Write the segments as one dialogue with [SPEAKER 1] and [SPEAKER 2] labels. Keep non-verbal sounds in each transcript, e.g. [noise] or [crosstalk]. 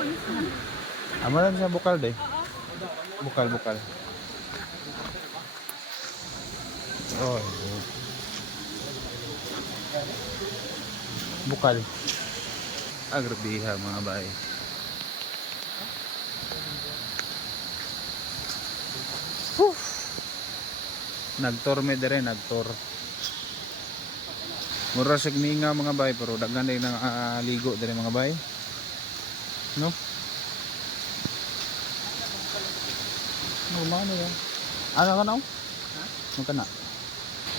[SPEAKER 1] Na.
[SPEAKER 2] Amo lang siya bukal de. Bukal, bukal. Oh. Bukal. Agrabiha mga bay. Whew. Nagtor me dire, nagtor. Mura sig mga bay pero daghan din nang ah, ligo dire mga bay. No? Normal na yan. Ano ka na? Ano ka na?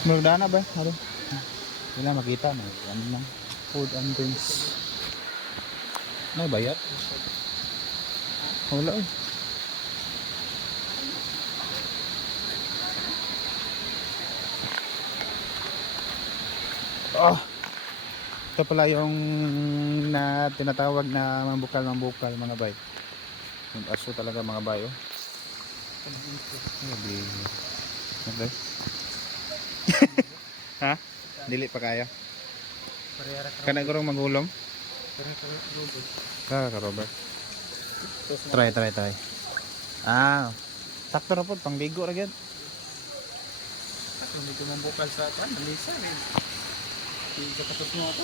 [SPEAKER 2] Magdana ba? Ano? Wala makita na. Ano na? Food and drinks. Ano bayat? Wala eh. Oh. Ito pala yung na tinatawag na mambukal mambukal mga bay. Yung aso talaga mga bay oh. Okay. [laughs] ha? Dili pa kaya? Kana gurong magulong? Kaya ka Robert. Try, try, try. Ah, sakto na po, pangligo ra gyud.
[SPEAKER 3] Kung medyo mambukal sa atan, malisa ka patot mo ako.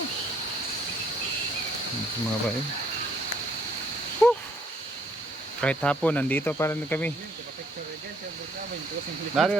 [SPEAKER 2] Mga bae. Whew! Kahit hapon, nandito pa rin kami. Dari